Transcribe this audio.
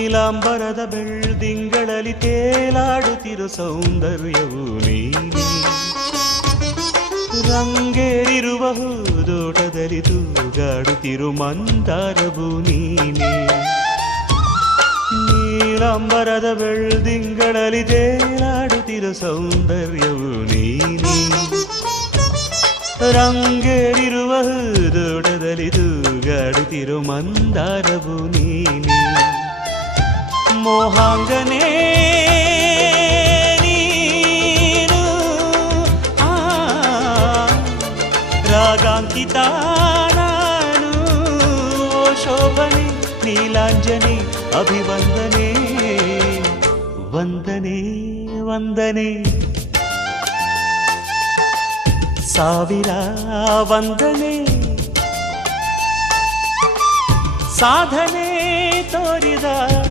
ನೀಲಾಂಬರದ ಬೆಳ್ದಿಂಗಳಲ್ಲಿ ತೇಲಾಡುತ್ತಿರೋ ಸೌಂದರ್ಯವು ನೀನೇ. ರಂಗೇರಿರುವ ಹೂದೋಟದಲ್ಲಿ ತೂಗಾಡುತ್ತಿರೋ ಮಂದಾರವು ನೀನೇ. ನೀಲಾಂಬರದ ಬೆಳ್ದಿಂಗಳಲ್ಲಿ ತೇಲಾಡುತ್ತಿರೋ ಸೌಂದರ್ಯವು ನೀನೇ. ರಂಗೇರಿರುವ ಹೂದೋಟದಲ್ಲಿ ತೂಗಾಡುತ್ತಿರೋ ಮಂದಾರವು ನೀನೇ. ಮೋಹಾಂಗನೇ ನೀನು, ರಾಗಾಂಕಿತ ನಾನು. ಓ ಶೋಭನೆ ನೀಲಾಂಜನೆ ಅಭಿವಂದನೆ ವಂದನೆ ವಂದನೆ. ಸಾವಿರ ವಂದನೆ. ಸಾಧನೆ ತೋರಿದ